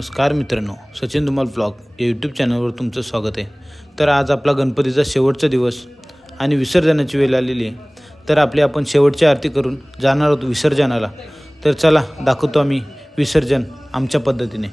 नमस्कार मित्रांनो सचिन धुमाल ब्लॉग या यूट्यूब चॅनलवर तुमचं स्वागत आहे. तर आज आपला गणपतीचा शेवटचा दिवस आणि विसर्जनाची वेळ आलेली आहे. तर आपली आपण शेवटची आरती करून जाणार आहोत विसर्जनाला. तर चला दाखवतो आम्ही विसर्जन आमच्या पद्धतीने.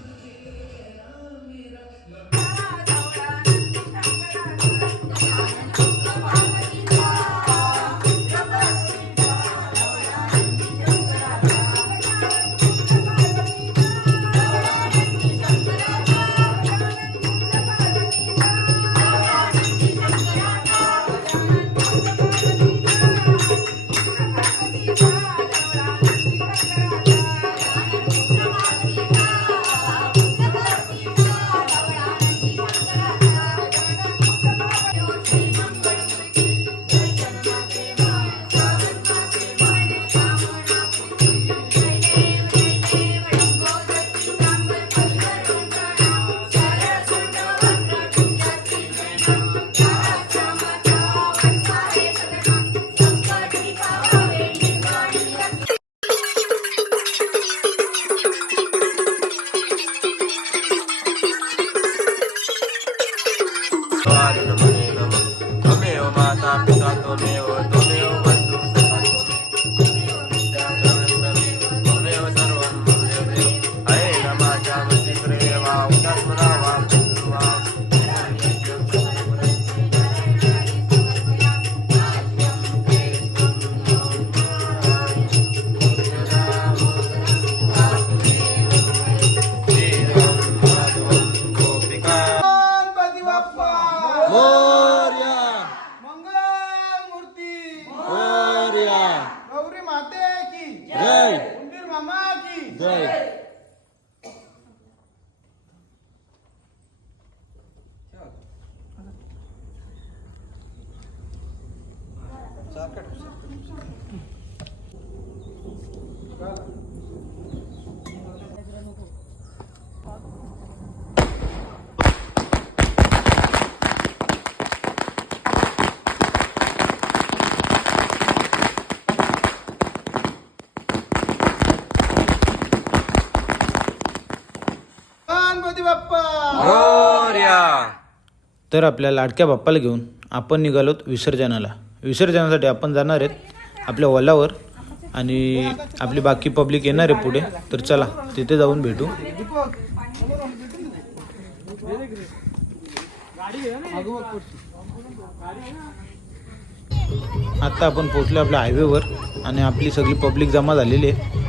तर आपल्या लाडक्या बाप्पाला घेऊन आपण निघालोत विसर्जनाला. विसर्जनासाठी आपण जाणार आहेत आपल्या वॉलावर आणि आपली बाकी पब्लिक येणार आहे पुढे. तर चला तिथे जाऊन भेटू. आता आपण पोहोचलो आपल्या हायवेवर आणि आपली सगळी पब्लिक जमा झालेली आहे.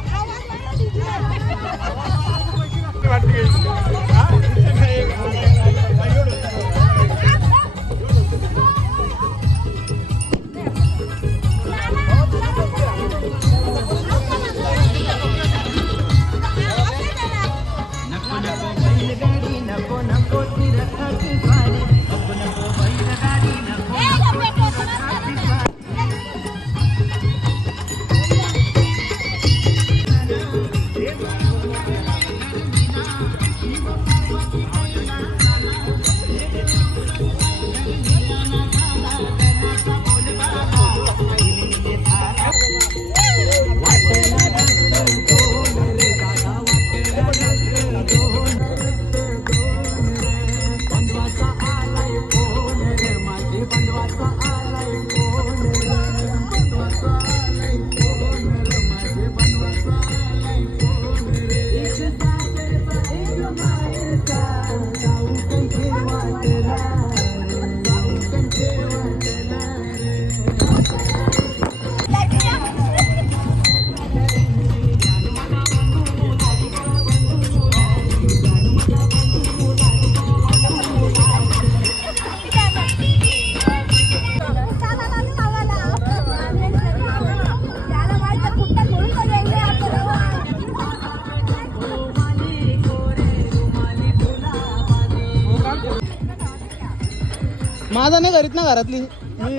माझा नाही करीत ना घरातली. मी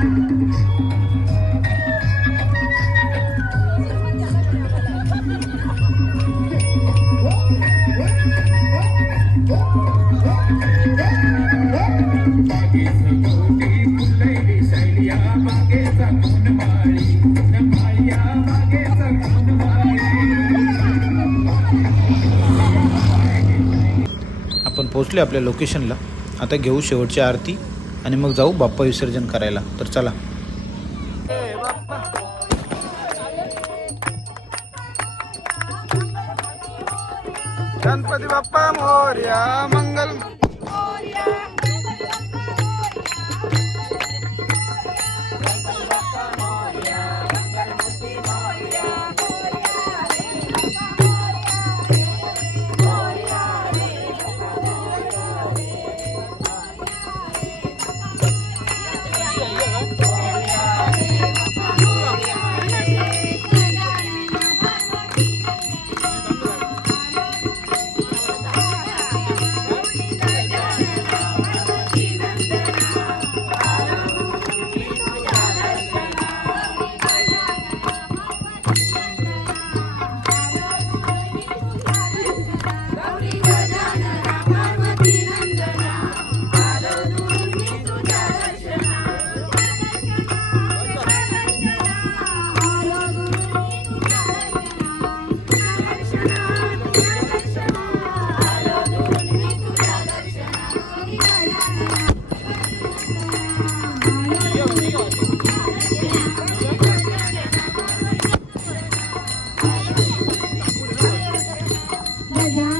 Thank पोहोचले आपल्या लोकेशनला आता घेऊ शेवटची आरती आणि मग जाऊ बाप्पा विसर्जन करायला. तर चला. गणपती बाप्पा मोर्या मंगल kerjaan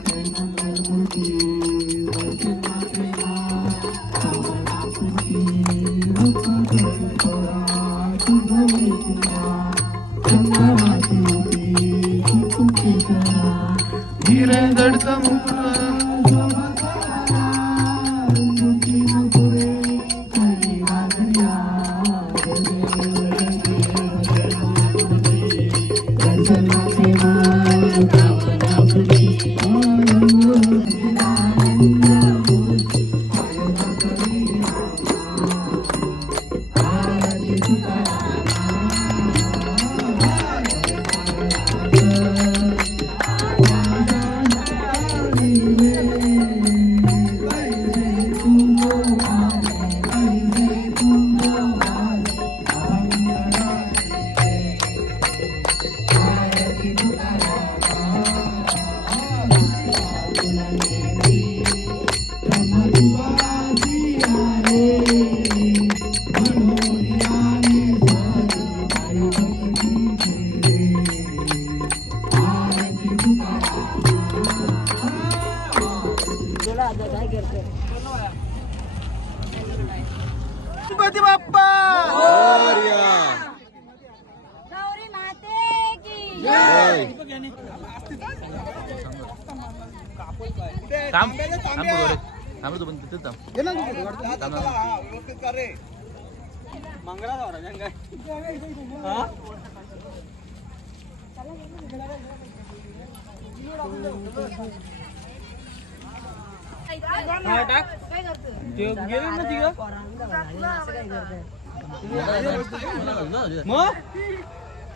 ये ना कुठे वाटतं?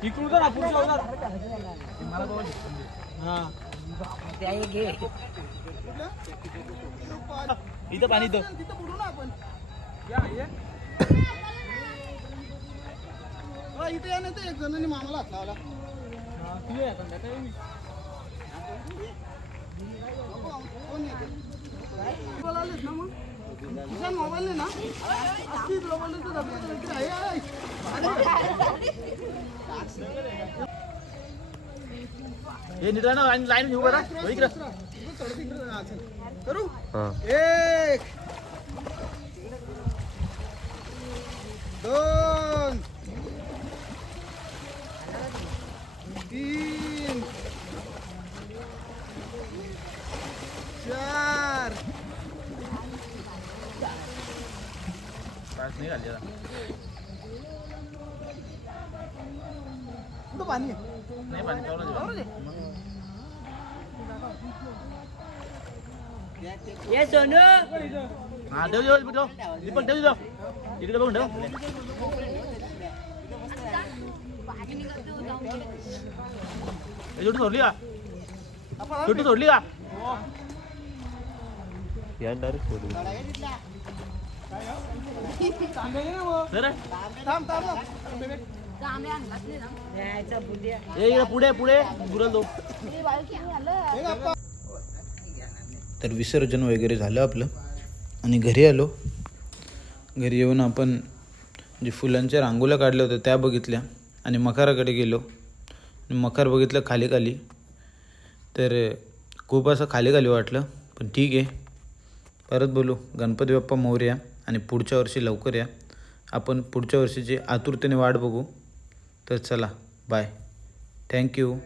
इकडून तर आपण इथं पाणी इथं तिथं बुडू ना आपण हा, इथे या नाही एक जणांनी मामाला हात लावला? बोलावलेत ना मग तुझा मोबाईल आहे ना आहे. हे नीट ना लाईन लाईन घेऊ बरं. हो. करू? एक. दोन. तीन. चार. पाच नाही घाली आता. कुठं पाणी? नाही पाणी तेवढं जाऊ दे. हा देऊ देऊ देऊ दीपक देऊ देऊ इकडे बघून ठेव. छोटी सोडली का? छोटी सोडली का? या डायरेक्ट सोडून सर. थांब थांब. थांब. इकडे पुढे. पुढे गुरल दो गप्पा. तर विसर्जन वगैरे झालं आपलं. आणि घरी आलो. घरी येऊन आपण जे फुलांच्या रांगोळ्या काढल्या होत्या त्या बघितल्या. आणि मकाराकडे गेलो. आणि मकार बघितलं खाली खाली तर खूप असं खाली खाली वाटलं. पण ठीक आहे. परत बोलू. गणपती बाप्पा मोरया आणि पुढच्या वर्षी लवकर या. आपण पुढच्या वर्षीची आतुरतेने वाट बघू. तर चला बाय थँक्यू